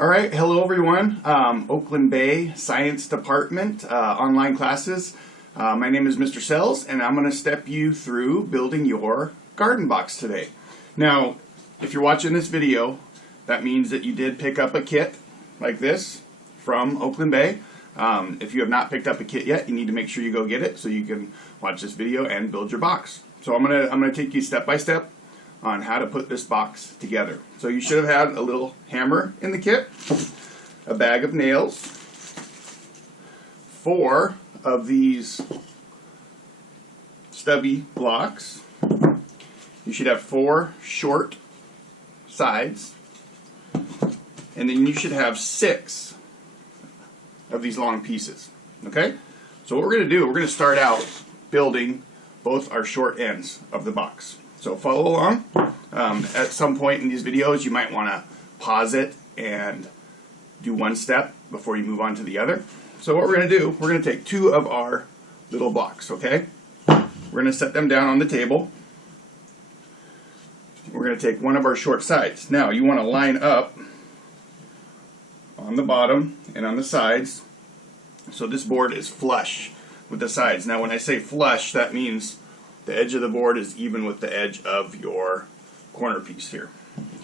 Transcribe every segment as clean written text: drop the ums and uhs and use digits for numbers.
All right, hello everyone. Oakland Bay Science Department online classes. My name is Mr. Sells, and I'm going to step you through building your garden box today. Now, if you're watching this video, that means that you did pick up a kit like this from Oakland Bay. If you have not picked up a kit yet, you need to make sure you go get it so you can watch this video and build your box. So I'm gonna take you step by step on how to put this box together. So you should have had a little hammer in the kit, a bag of nails, 4 of these stubby blocks. You should have 4 short sides, and then you should have 6 of these long pieces. Okay? So what we're going to do, we're going to start out building both our short ends of the box. So follow along. At some point in these videos, you might want to pause it and do one step before you move on to the other. So what we're going to do, we're going to take 2 of our little blocks, okay? We're going to set them down on the table. We're going to take one of our short sides. Now, you want to line up on the bottom and on the sides so this board is flush with the sides. Now, when I say flush, that means the edge of the board is even with the edge of your corner piece here.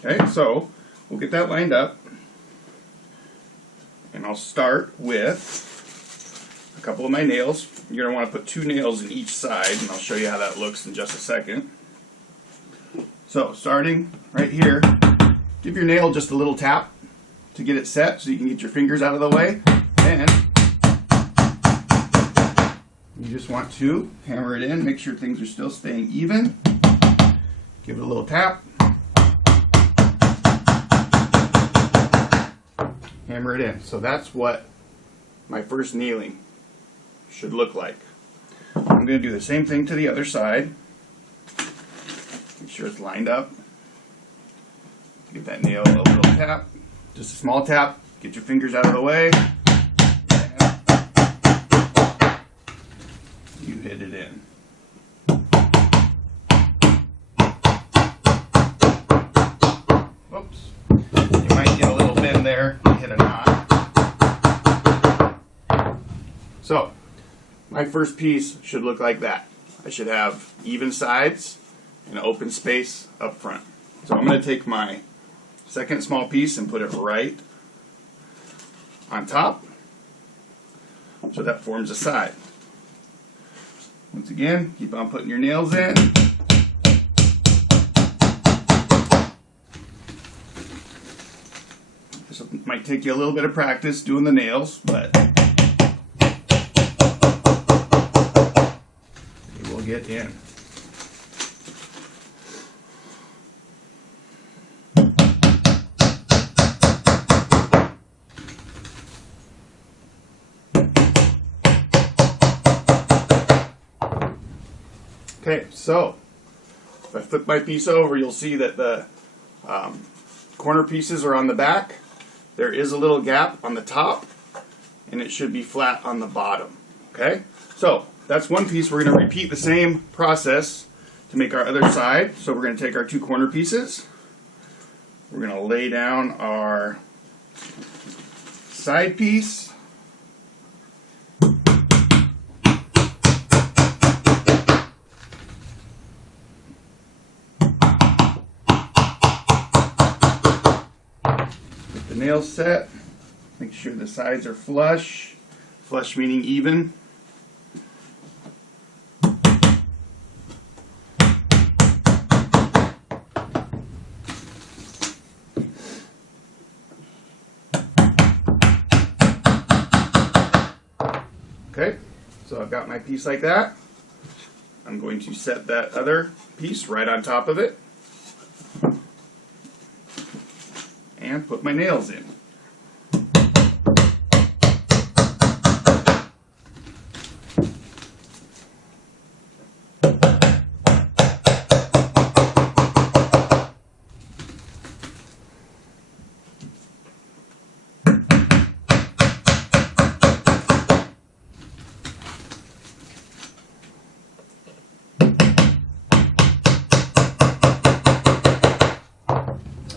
Okay, so we'll get that lined up. And I'll start with a couple of my nails. You're going to want to put 2 nails in each side, and I'll show you how that looks in just a second. So, starting right here, give your nail just a little tap to get it set so you can get your fingers out of the way. And you just want to hammer it in, make sure things are still staying even. Give it a little tap. Hammer it in. So that's what my first nailing should look like. I'm going to do the same thing to the other side. Make sure it's lined up. Give that nail a little tap. Just a small tap. Get your fingers out of the way. You hit it in. Whoops. You might get a little bend there. Hit a knot. So, my first piece should look like that. I should have even sides and open space up front. So I'm going to take my second small piece and put it right on top. So that forms a side. Once again, keep on putting your nails in. This might take you a little bit of practice doing the nails, but it will get in. Okay, so if I flip my piece over, you'll see that the corner pieces are on the back. There is a little gap on the top, and it should be flat on the bottom. Okay, so that's one piece. We're going to repeat the same process to make our other side. So we're going to take our 2 corner pieces. We're going to lay down our side piece. Nails set. Make sure the sides are flush. Flush meaning even. Okay, so I've got my piece like that. I'm going to set that other piece right on top of it. And put my nails in.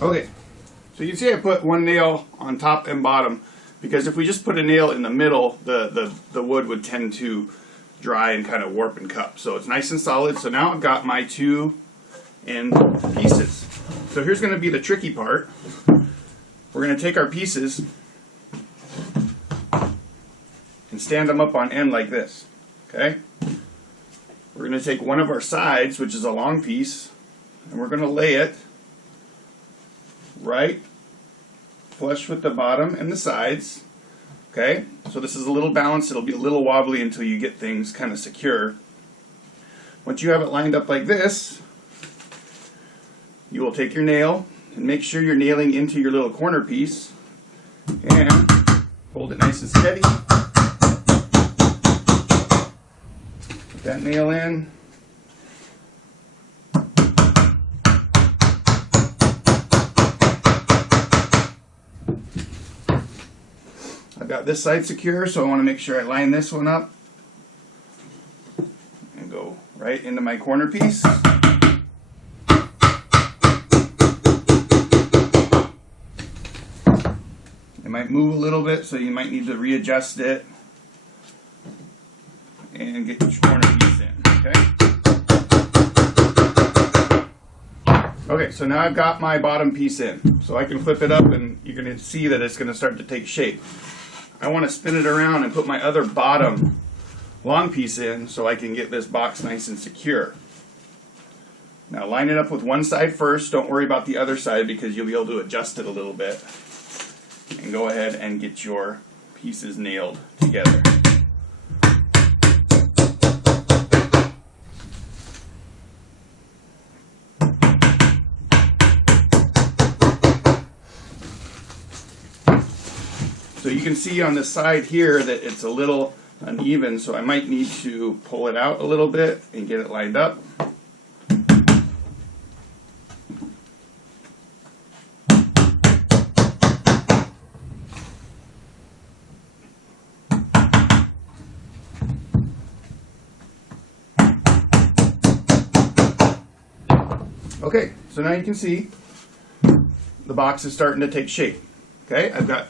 Okay, So you can see I put one nail on top and bottom, because if we just put a nail in the middle, the wood would tend to dry and kind of warp and cup. So it's nice and solid. So now I've got my two end pieces. So here's going to be the tricky part. We're going to take our pieces and stand them up on end like this. Okay? We're going to take one of our sides, which is a long piece, and we're going to lay it right flush with the bottom and the sides. Okay? So this is a little balanced. It'll be a little wobbly until you get things kind of secure. Once you have it lined up like this, you will take your nail and make sure you're nailing into your little corner piece and hold it nice and steady. Put that nail in. I've got this side secure, so I want to make sure I line this one up and go right into my corner piece. It might move a little bit, so you might need to readjust it and get your corner piece in. Okay, so now I've got my bottom piece in. So I can flip it up and you're going to see that it's going to start to take shape. I want to spin it around and put my other bottom long piece in so I can get this box nice and secure. Now line it up with one side first. Don't worry about the other side because you'll be able to adjust it a little bit. And go ahead and get your pieces nailed together. So you can see on the side here that it's a little uneven, so I might need to pull it out a little bit and get it lined up. Okay, so now you can see the box is starting to take shape. Okay, I've got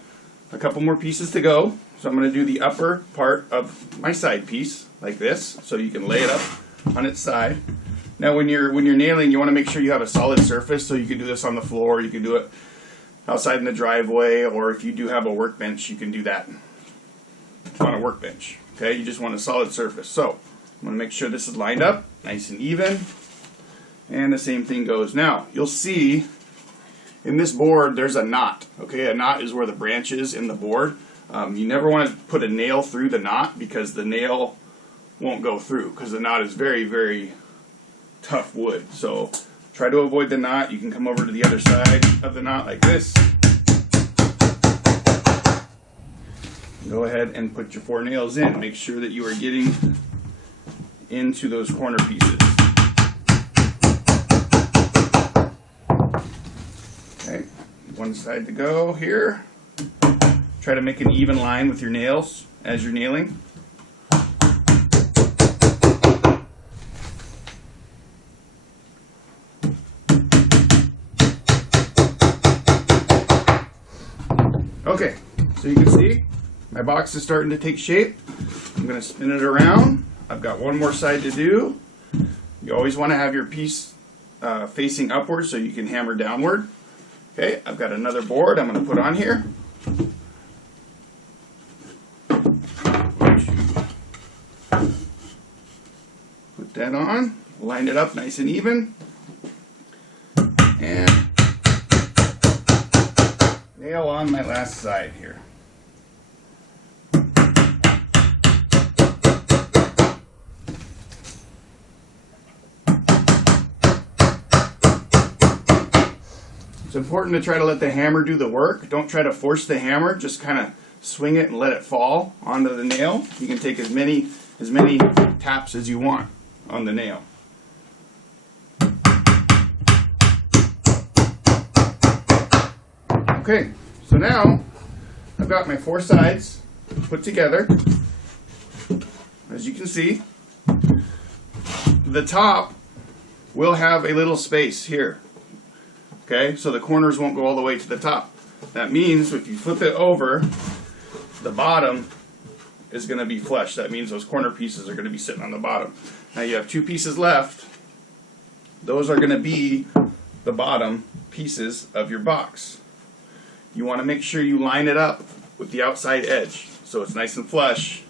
a couple more pieces to go, so I'm going to do the upper part of my side piece like this, so you can lay it up on its side. Now, when you're nailing, you want to make sure you have a solid surface, so you can do this on the floor, you can do it outside in the driveway, or if you do have a workbench, you can do that on a workbench. Okay, you just want a solid surface. So I'm going to make sure this is lined up, nice and even. And the same thing goes. Now, you'll see in this board there's a knot. Okay, a knot is where the branch is in the board. You never want to put a nail through the knot because the nail won't go through because the knot is very, very tough wood. So try to avoid the knot. You can come over to the other side of the knot like this. Go ahead and put your 4 nails in. Make sure that you are getting into those corner pieces. Okay, one side to go here. Try to make an even line with your nails as you're nailing. Okay, so you can see my box is starting to take shape. I'm going to spin it around. I've got one more side to do. You always want to have your piece facing upward so you can hammer downward. Okay, I've got another board I'm going to put on here. Put that on, line it up nice and even, and nail on my last side here. It's important to try to let the hammer do the work. Don't try to force the hammer, just kind of swing it and let it fall onto the nail. You can take as many taps as you want on the nail. Okay, so now I've got my 4 sides put together. As you can see, the top will have a little space here. Okay, so the corners won't go all the way to the top. That means if you flip it over, the bottom is going to be flush. That means those corner pieces are going to be sitting on the bottom. Now you have two pieces left. Those are going to be the bottom pieces of your box. You want to make sure you line it up with the outside edge so it's nice and flush,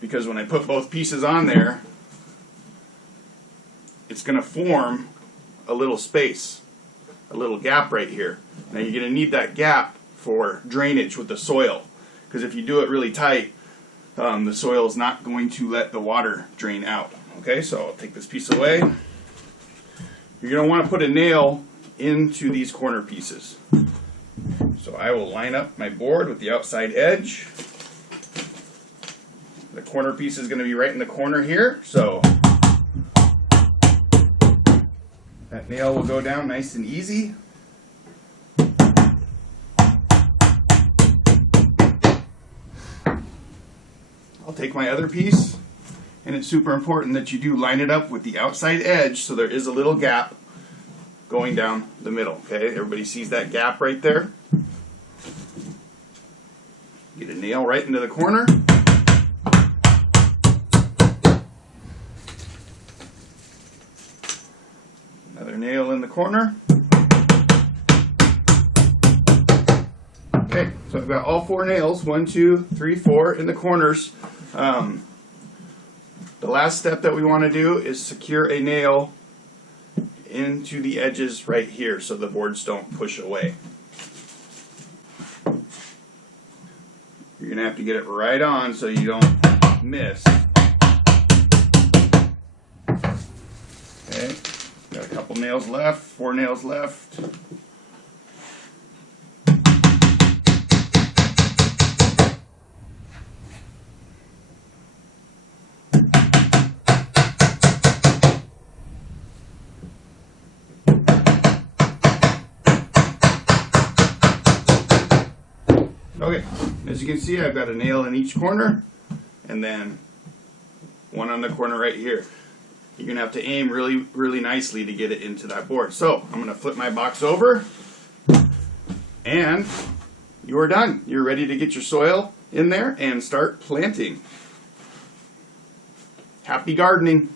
because when I put both pieces on there, it's going to form a little space, a little gap right here. Now you're going to need that gap for drainage with the soil, because if you do it really tight, the soil is not going to let the water drain out. Okay, so I'll take this piece away. You're going to want to put a nail into these corner pieces. So I will line up my board with the outside edge. The corner piece is going to be right in the corner here, so that nail will go down nice and easy. I'll take my other piece, and it's super important that you do line it up with the outside edge so there is a little gap going down the middle. Okay, everybody sees that gap right there? Get a nail right into the corner. Another nail in the corner. Okay, so I've got all 4 nails, 1, 2, 3, 4 in the corners. The last step that we want to do is secure a nail into the edges right here so the boards don't push away. You're going to have to get it right on so you don't miss. Okay, got a couple nails left, 4 nails left. Okay, as you can see, I've got a nail in each corner, and then one on the corner right here. You're going to have to aim really, really nicely to get it into that board. So, I'm going to flip my box over, and you are done. You're ready to get your soil in there and start planting. Happy gardening!